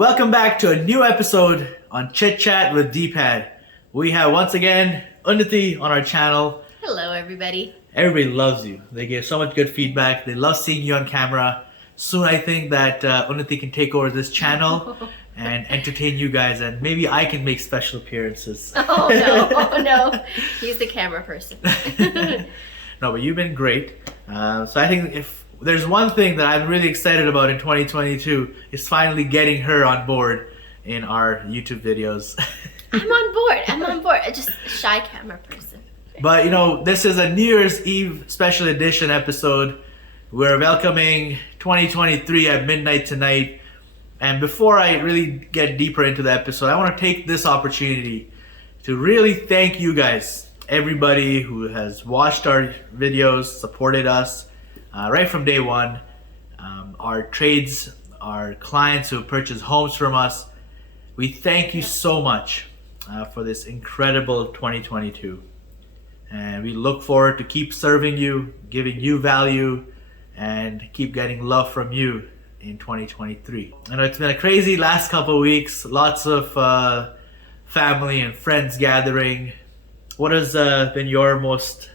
Welcome back to a new episode on Chit-Chat with DPAD. We have once again Unnati on our channel. Hello everybody. Everybody loves you. They give so much good feedback. They love seeing you on camera. Soon I think that Unnati can take over this channel and entertain you guys, and maybe I can make special appearances. Oh no, he's the camera person. No, but you've been great. So I think if there's one thing that I'm really excited about in 2022 is finally getting her on board in our YouTube videos. I'm on board. I'm just a shy camera person. But you know, this is a New Year's Eve special edition episode. We're welcoming 2023 at midnight tonight. And before I really get deeper into the episode, I want to take this opportunity to really thank you guys, everybody who has watched our videos, supported us right from day one. Our trades, our clients who have purchased homes from us. We thank you so much for this incredible 2022. And we look forward to keep serving you, giving you value, and keep getting love from you in 2023. I know it's been a crazy last couple of weeks, lots of family and friends gathering. What has been your most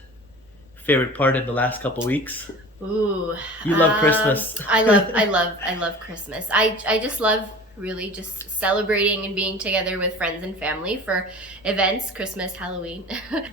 favorite part in the last couple of weeks? Ooh, you love Christmas. I love Christmas. I just love really just celebrating and being together with friends and family for events, Christmas, Halloween.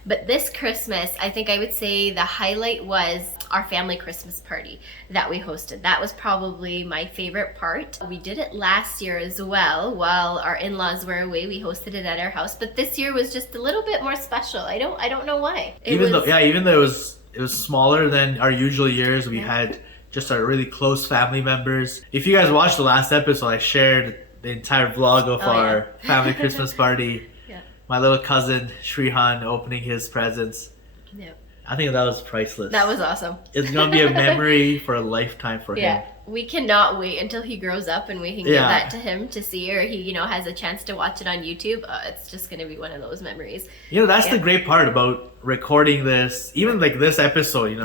But this Christmas, I think I would say the highlight was our family Christmas party that we hosted. That was probably my favorite part. We did it last year as well while our in-laws were away. We hosted it at our house, but this year was just a little bit more special. I don't know why. Even though it was smaller than our usual years, we had just our really close family members. If you guys watched the last episode, I shared the entire vlog of our family Christmas party. Yeah. My little cousin Shrihan opening his presents. Yeah. I think that was priceless. That was awesome. It's gonna be a memory for a lifetime for him. Yeah, we cannot wait until he grows up and we can give that to him to see, or he, has a chance to watch it on YouTube. It's just gonna be one of those memories. That's the great part about recording this, even like this episode.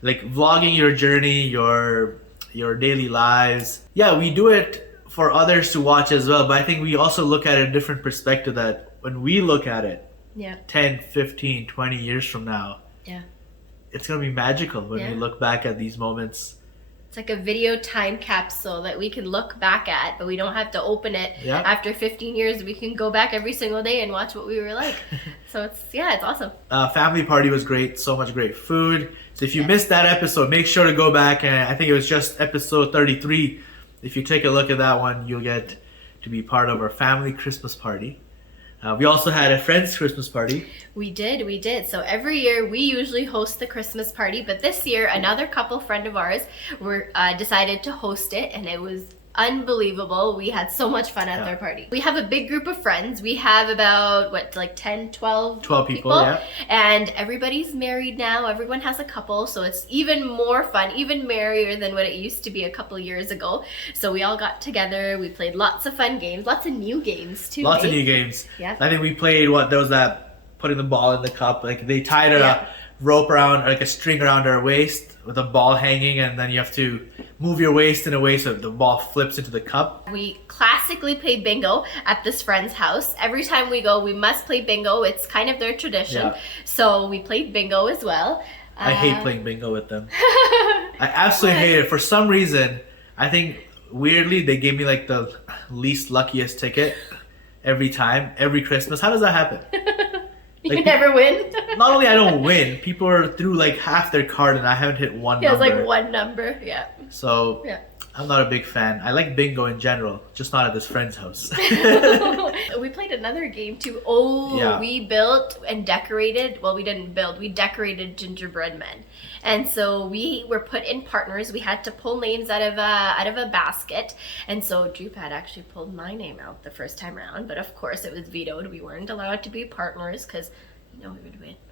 Like vlogging your journey, your daily lives. Yeah, we do it for others to watch as well, but I think we also look at a different perspective, that when we look at it 10, 15, 20 years from now, it's going to be magical when we look back at these moments. It's like a video time capsule that we can look back at, but we don't have to open it after 15 years. We can go back every single day and watch what we were like. So it's awesome. Family party was great. So much great food. So if you missed that episode, make sure to go back. And I think it was just episode 33. If you take a look at that one, you'll get to be part of our family Christmas party. We also had a friend's Christmas party. We did. So every year we usually host the Christmas party, but this year another couple friend of ours decided to host it, and it was unbelievable. We had so much fun at their party. We have a big group of friends. We have about 10, 12 people. And everybody's married now. Everyone has a couple, so it's even more fun, even merrier than what it used to be a couple years ago. So we all got together. We played lots of fun games, lots of new games too. Lots of new games. Yeah. I think we played there was that putting the ball in the cup. Like they tied a rope around, like a string around our waist with a ball hanging, and then you have to move your waist in a way so the ball flips into the cup. We classically play bingo at this friend's house. Every time we go, we must play bingo. It's kind of their tradition. So we played bingo as well. I hate playing bingo with them. I absolutely hate it. For some reason, I think weirdly they gave me like the least luckiest ticket every time, every Christmas. How does that happen? You never win? Not only I don't win, people are through like half their card and I haven't hit one number. It was like one number, So I'm not a big fan. I like bingo in general, just not at this friend's house. We played another game too. We built and decorated. Well, we didn't build. We decorated gingerbread men. And so we were put in partners. We had to pull names out of a basket. And so DPAD actually pulled my name out the first time around. But of course it was vetoed. We weren't allowed to be partners because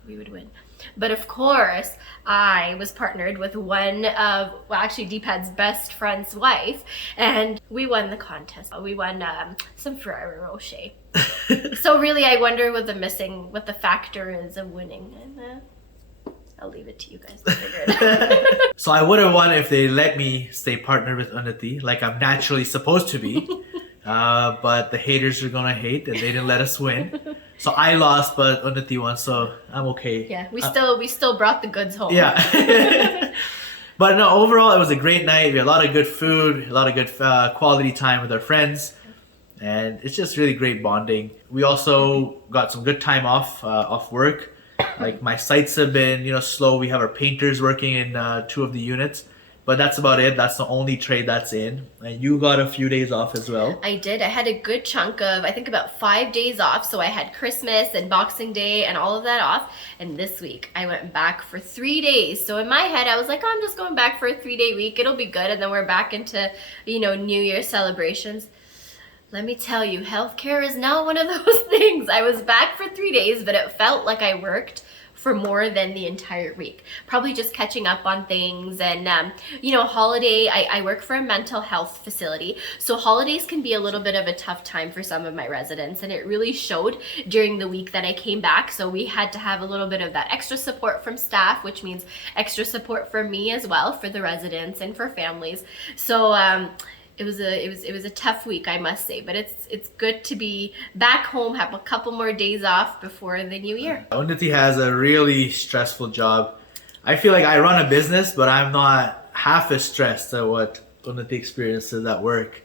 we would win. But of course, I was partnered with one of, DPAD's best friend's wife, and we won the contest. We won some Ferrero Rocher. So really, I wonder what the factor is of winning. And I'll leave it to you guys to figure it out. So I would have won if they let me stay partnered with Unnati, like I'm naturally supposed to be. But the haters are gonna hate, and they didn't let us win. So I lost, but Unnati won, so I'm okay. Yeah, we still brought the goods home. Yeah. But no, overall it was a great night. We had a lot of good food, a lot of good quality time with our friends, and it's just really great bonding. We also got some good time off work. Like my sites have been slow. We have our painters working in 2 of the units. But that's about it. That's the only trade that's in. And you got a few days off as well. I did. I had a good chunk of, I think about 5 days off. So I had Christmas and Boxing Day and all of that off. And this week I went back for 3 days. So in my head, I was like, oh, I'm just going back for a 3-day week. It'll be good. And then we're back into, New Year celebrations. Let me tell you, healthcare is not one of those things. I was back for 3 days, but it felt like I worked for more than the entire week. Probably just catching up on things and, holiday, I work for a mental health facility. So holidays can be a little bit of a tough time for some of my residents, and it really showed during the week that I came back. So we had to have a little bit of that extra support from staff, which means extra support for me as well, for the residents and for families. So, it was a tough week, I must say, but it's good to be back home, have a couple more days off before the new year. Unnati has a really stressful job. I feel like I run a business, but I'm not half as stressed at what Unnati experiences at work.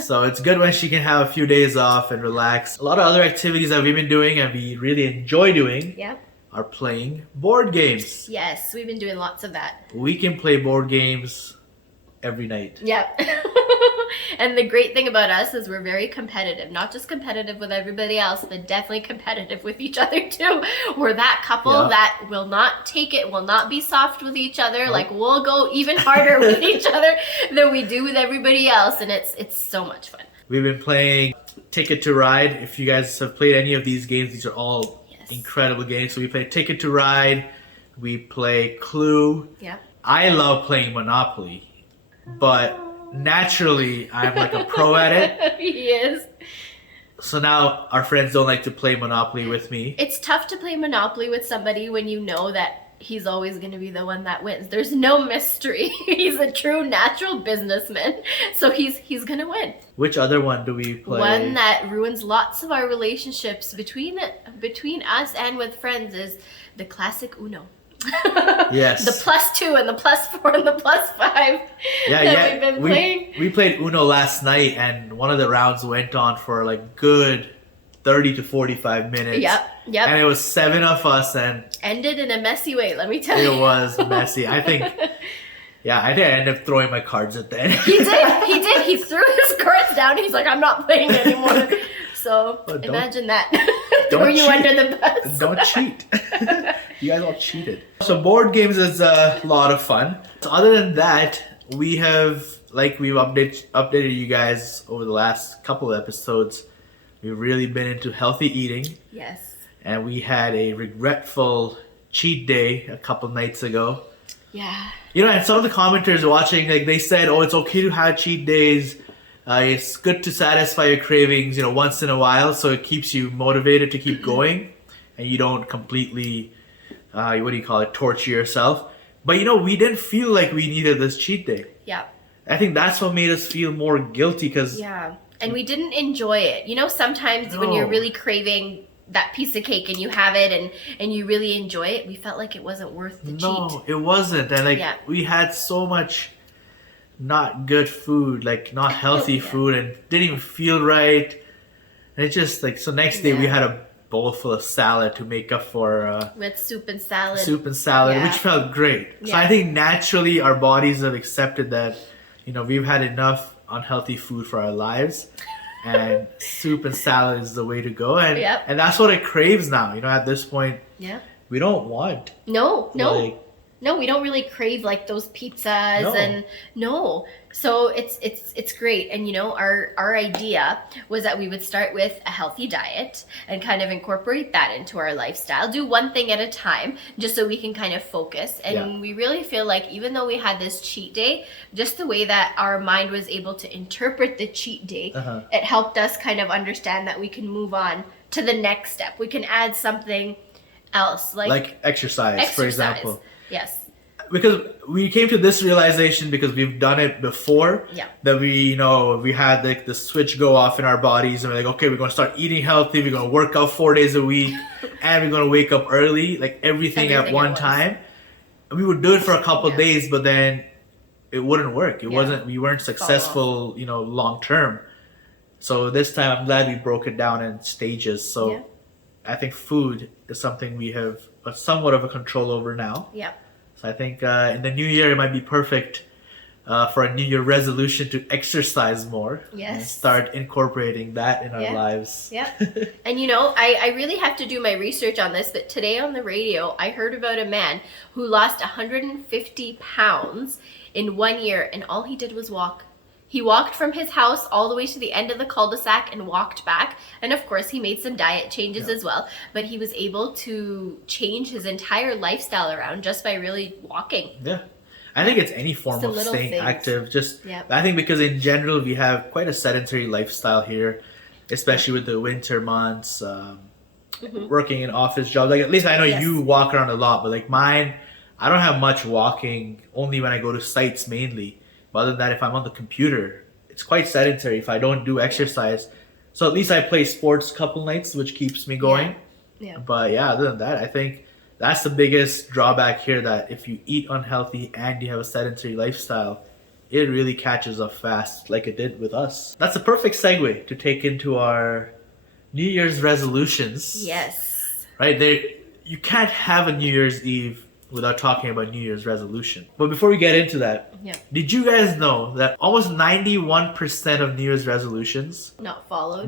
So it's good when she can have a few days off and relax. A lot of other activities that we've been doing and we really enjoy doing. Yep. Are playing board games. Yes, we've been doing lots of that. We can play board games every night. Yep. And the great thing about us is we're very competitive. Not just competitive with everybody else, but definitely competitive with each other too. We're that couple that will not take it, will not be soft with each other. Nope. Like we'll go even harder with each other than we do with everybody else. And it's so much fun. We've been playing Ticket to Ride. If you guys have played any of these games, these are all incredible games. So we play Ticket to Ride. We play Clue. Yeah. I love playing Monopoly. But naturally, I'm like a pro at it. He is. So now our friends don't like to play Monopoly with me. It's tough to play Monopoly with somebody when you know that he's always going to be the one that wins. There's no mystery. He's a true natural businessman. So he's going to win. Which other one do we play? One that ruins lots of our relationships between us and with friends is the classic Uno. Yes. The +2 and the +4 and the +5 we've been playing. We played Uno last night and one of the rounds went on for like good 30 to 45 minutes. Yep. And it was 7 of us and ended in a messy way, let me tell you. It was messy. I think I ended up throwing my cards at the end. He did. He threw his cards down. He's like, I'm not playing anymore. So imagine that. Throw you under the bus. Don't cheat. You guys all cheated. So board games is a lot of fun. So other than that, we've updated you guys over the last couple of episodes. We've really been into healthy eating. Yes. And we had a regretful cheat day a couple nights ago. Yeah. And some of the commenters watching, like they said, oh, it's okay to have cheat days. It's good to satisfy your cravings, once in a while, so it keeps you motivated to keep going, and you don't completely, torture yourself. But we didn't feel like we needed this cheat day. Yeah. I think that's what made us feel more guilty because. Yeah, and we didn't enjoy it. Sometimes when you're really craving that piece of cake and you have it and you really enjoy it, we felt like it wasn't worth the cheat. No, it wasn't, and we had so much not good food, like not healthy food, and didn't even feel right. And it just so next day we had a bowl full of salad to make up for with soup and salad, which felt great. So I think naturally our bodies have accepted that we've had enough unhealthy food for our lives, and soup and salad is the way to go, and that's what it craves now. At this point, we don't want No, we don't really crave like those pizzas and So it's great. And our idea was that we would start with a healthy diet and kind of incorporate that into our lifestyle. Do one thing at a time just so we can kind of focus. And we really feel like even though we had this cheat day, just the way that our mind was able to interpret the cheat day, it helped us kind of understand that we can move on to the next step. We can add something else like exercise, for example. Yes. because we came to this realization because we've done it before. Yeah. That we had like the switch go off in our bodies, and we're like, okay, we're gonna start eating healthy. We're gonna work out 4 days a week, and we're gonna wake up early, like everything at one time. And we would do it for a couple days, but then it wouldn't work. We weren't successful, long term. So this time, I'm glad we broke it down in stages. So I think food is something we have somewhat of a control over now. Yeah. So I think in the new year, it might be perfect for a new year resolution to exercise more. Yes. And start incorporating that in our lives. Yeah. And I really have to do my research on this, but today on the radio, I heard about a man who lost 150 pounds in 1 year, and all he did was walk. He walked from his house all the way to the end of the cul-de-sac and walked back. And of course, he made some diet changes as well. But he was able to change his entire lifestyle around just by really walking. Yeah. I think it's any form of staying active. I think because in general, we have quite a sedentary lifestyle here, especially with the winter months, working in office jobs. Like, at least I know you walk around a lot, but like mine, I don't have much walking, only when I go to sites mainly. But other than that, if I'm on the computer, it's quite sedentary if I don't do exercise. So at least I play sports a couple nights, which keeps me going. Yeah. But yeah, other than that, I think that's the biggest drawback here, that if you eat unhealthy and you have a sedentary lifestyle, it really catches up fast like it did with us. That's a perfect segue to take into our New Year's resolutions. Yes. Right? You can't have a New Year's Eve without talking about New Year's resolution. But before we get into that, did you guys know that almost 91% of New Year's resolutions not followed?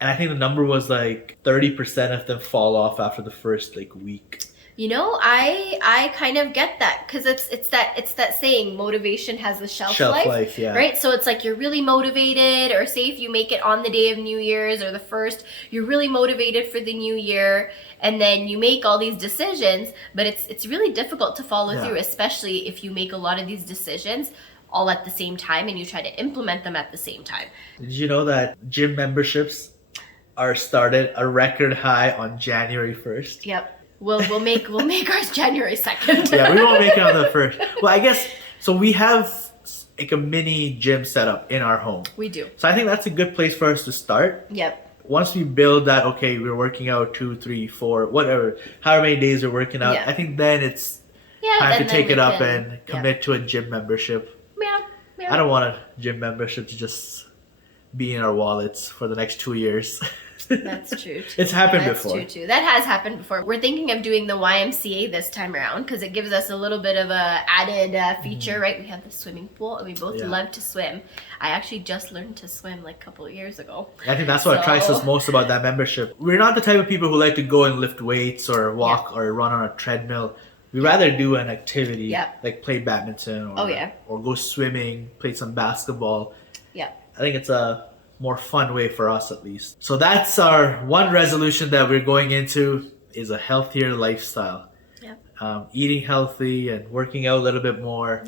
And I think the number was like 30% of them fall off after the first week. I kind of get that, because it's that saying, motivation has a shelf life, right? So it's like you're really motivated, or say if you make it on the day of New Year's or the first, you're really motivated for the new year, and then you make all these decisions, but it's really difficult to follow through, especially if you make a lot of these decisions all at the same time and you try to implement them at the same time. Did you know that gym memberships are started a record high on January 1st? Yep. We'll make ours January 2nd. Yeah, we won't make it on the 1st. Well, I guess, so we have like a mini gym set up in our home. We do. So I think that's a good place for us to start. Yep. Once we build that, okay, we're working out 2, 3, 4, whatever, however many days we're working out, I think then it's time to take it up and commit to a gym membership. Yeah. I don't want a gym membership to just be in our wallets for the next 2 years. That's true too. It's happened before. That's true too. That has happened before. We're thinking of doing the YMCA this time around because it gives us a little bit of a added feature, right? We have the swimming pool and we both love to swim. I actually just learned to swim like a couple of years ago. I think that's what attracts us most about that membership. We're not the type of people who like to go and lift weights or walk or run on a treadmill. We rather do an activity like play badminton or go swimming, play some basketball. Yeah. I think it's a more fun way for us, at least. So that's our one resolution that we're going into, is a healthier lifestyle. Eating healthy and working out a little bit more.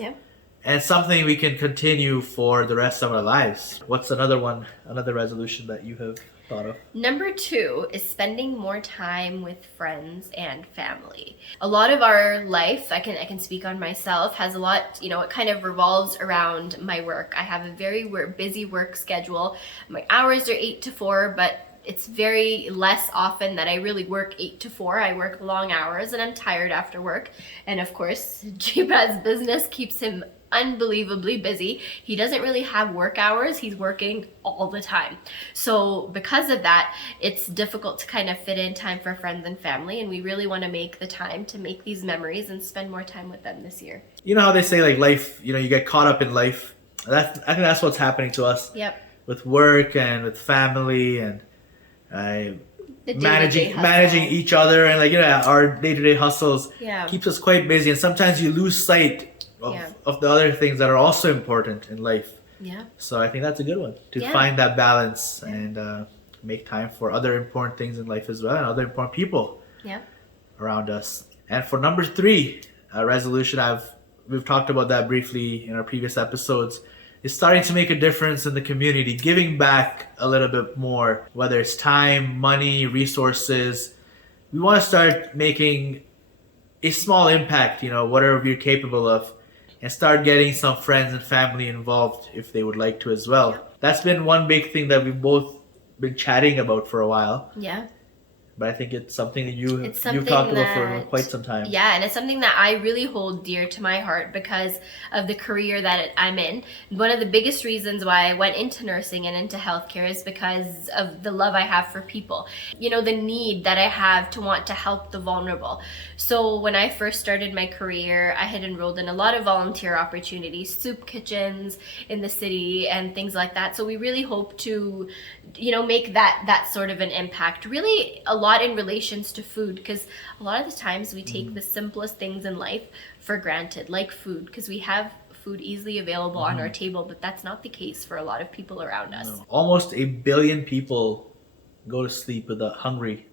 And something we can continue for the rest of our lives. What's another resolution that you have thought of? Number 2 is spending more time with friends and family. A lot of our life, I can speak on myself, has a lot, it kind of revolves around my work. I have a very busy work schedule. My hours are 8 to 4, but it's very less often that I really work 8 to 4. I work long hours and I'm tired after work. And of course, DPAD's business keeps him unbelievably busy. He doesn't really have work hours. He's working all the time. So because of that, it's difficult to kind of fit in time for friends and family. And we really want to make the time to make these memories and spend more time with them this year. You know how they say like life, you get caught up in life. I think that's what's happening to us. With work and with family and managing each other and our day-to-day hustles keeps us quite busy, and sometimes you lose sight of the other things that are also important in life. So I think that's a good one, to find that balance and make time for other important things in life as well, and other important people around us. And for number 3, a resolution, we've talked about that briefly in our previous episodes, is starting to make a difference in the community, giving back a little bit more, whether it's time, money, resources. We want to start making a small impact, whatever you're capable of, and start getting some friends and family involved if they would like to as well. That's been one big thing that we've both been chatting about for a while. Yeah. But I think it's something that you've talked about for quite some time. Yeah, and it's something that I really hold dear to my heart because of the career that I'm in. One of the biggest reasons why I went into nursing and into healthcare is because of the love I have for people. The need that I have to want to help the vulnerable. So when I first started my career, I had enrolled in a lot of volunteer opportunities, soup kitchens in the city and things like that. So we really hope to, make that sort of an impact. Really a lot in relations to food, because a lot of the times we take the simplest things in life for granted, like food, because we have food easily available on our table, but that's not the case for a lot of people around us. No. Almost 1 billion people go to sleep hungry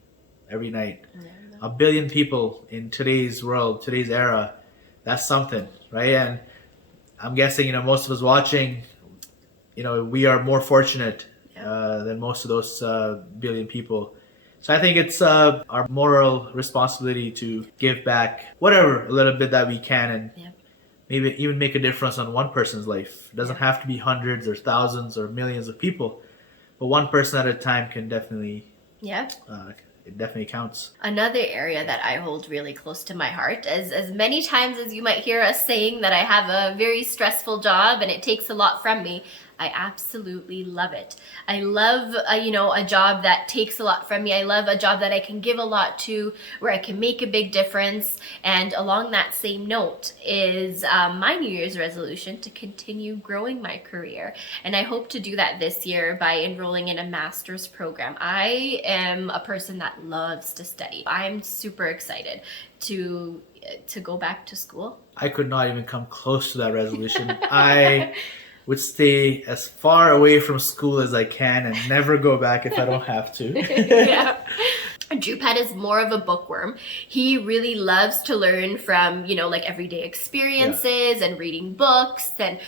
every night. Yeah, 1 billion people in today's world, today's era. That's something, right? And I'm guessing, most of us watching, we are more fortunate than most of those billion people. So I think it's our moral responsibility to give back a little bit that we can, and maybe even make a difference on one person's life. It doesn't have to be hundreds or thousands or millions of people, but one person at a time can definitely, it definitely counts. Another area that I hold really close to my heart is, as many times as you might hear us saying that I have a very stressful job and it takes a lot from me, I absolutely love it. I love, a job that takes a lot from me. I love a job that I can give a lot to, where I can make a big difference. And along that same note is my New Year's resolution to continue growing my career. And I hope to do that this year by enrolling in a master's program. I am a person that loves to study. I'm super excited to go back to school. I could not even come close to that resolution. I would stay as far away from school as I can and never go back if I don't have to. Yeah. DPAD is more of a bookworm. He really loves to learn from, everyday experiences and reading books and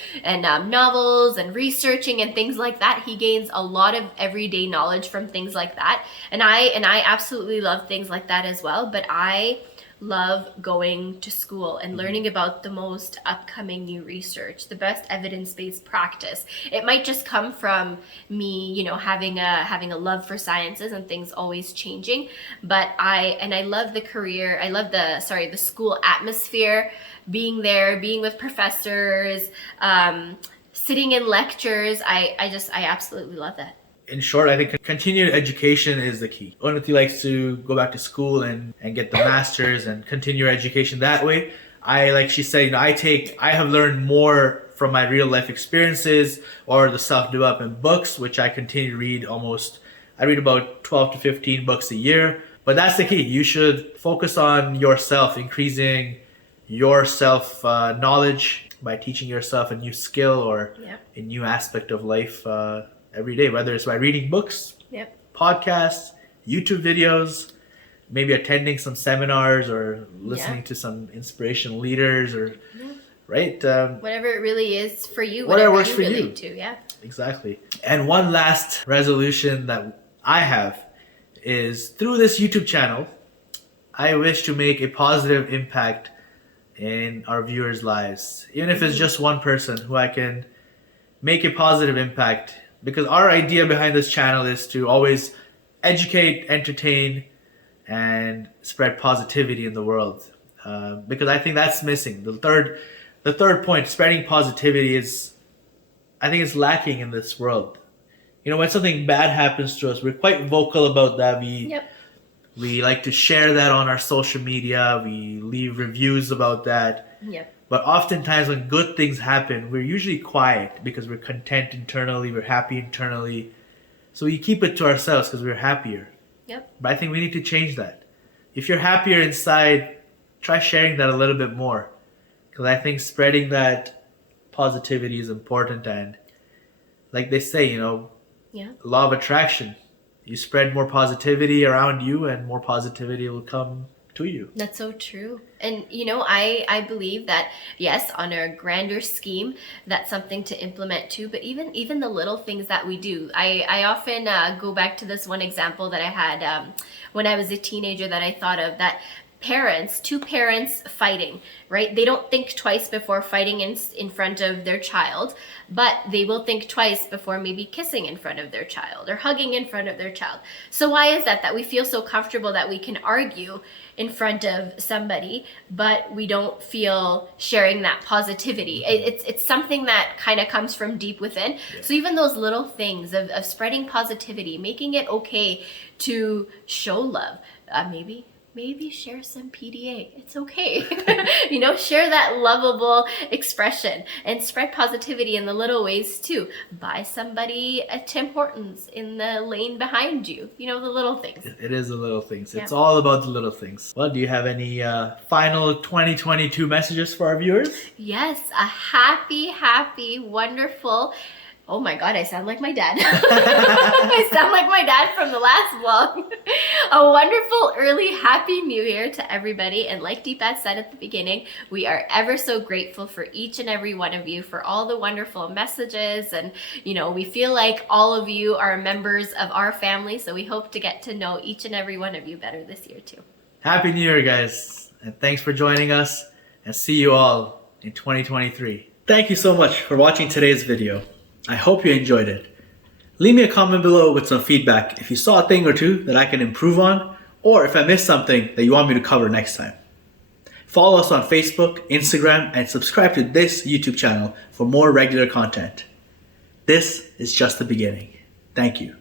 novels and researching and things like that. He gains a lot of everyday knowledge from things like that. And I absolutely love things like that as well. But I love going to school and learning about the most upcoming new research, the best evidence-based practice. It might just come from me, having a love for sciences and things always changing. But I love the career. I love the school atmosphere, being there, being with professors, sitting in lectures. I absolutely love that. In short, I think continued education is the key. Unnati likes to go back to school and get the master's and continue her education that way. Like she said, I have learned more from my real life experiences or the self-development books, which I continue to read I read about 12 to 15 books a year. But that's the key. You should focus on yourself, increasing your self-knowledge by teaching yourself a new skill or a new aspect of life every day, whether it's by reading books, podcasts, YouTube videos, maybe attending some seminars or listening to some inspirational leaders or right? Whatever it really is for you, whatever works for you. Exactly. And one last resolution that I have is through this YouTube channel, I wish to make a positive impact in our viewers' lives. Even if it's just one person who I can make a positive impact. Because our idea behind this channel is to always educate, entertain, and spread positivity in the world. Because I think that's missing. The third point, spreading positivity, I think it's lacking in this world. When something bad happens to us, we're quite vocal about that. We like to share that on our social media. We leave reviews about that. But oftentimes when good things happen, we're usually quiet because we're content internally, we're happy internally. So we keep it to ourselves because we're happier. But I think we need to change that. If you're happier inside, try sharing that a little bit more. Because I think spreading that positivity is important. And like they say, law of attraction. You spread more positivity around you and more positivity will come to you. That's so true. And I believe that yes, on a grander scheme, that's something to implement too, but even the little things that we do. I often go back to this one example that I had when I was a teenager that I thought of, that two parents fighting, right? They don't think twice before fighting in front of their child, but they will think twice before maybe kissing in front of their child or hugging in front of their child. So why is that? That we feel so comfortable that we can argue in front of somebody, but we don't feel sharing that positivity. It's something that kind of comes from deep within. Yeah. So even those little things of spreading positivity, making it okay to show love, maybe share some PDA. It's okay. Share that lovable expression and spread positivity in the little ways too. Buy somebody a Tim Hortons in the lane behind you. The little things. It is the little things. Yeah. It's all about the little things. Well, do you have any final 2022 messages for our viewers? Yes, a happy, wonderful. Oh my God, I sound like my dad. I sound like my dad from the last vlog. A wonderful early happy new year to everybody. And like DPAD said at the beginning, we are ever so grateful for each and every one of you for all the wonderful messages. And, we feel like all of you are members of our family. So we hope to get to know each and every one of you better this year too. Happy New Year, guys. And thanks for joining us. And see you all in 2023. Thank you so much for watching today's video. I hope you enjoyed it. Leave me a comment below with some feedback if you saw a thing or two that I can improve on, or if I missed something that you want me to cover next time. Follow us on Facebook, Instagram, and subscribe to this YouTube channel for more regular content. This is just the beginning. Thank you.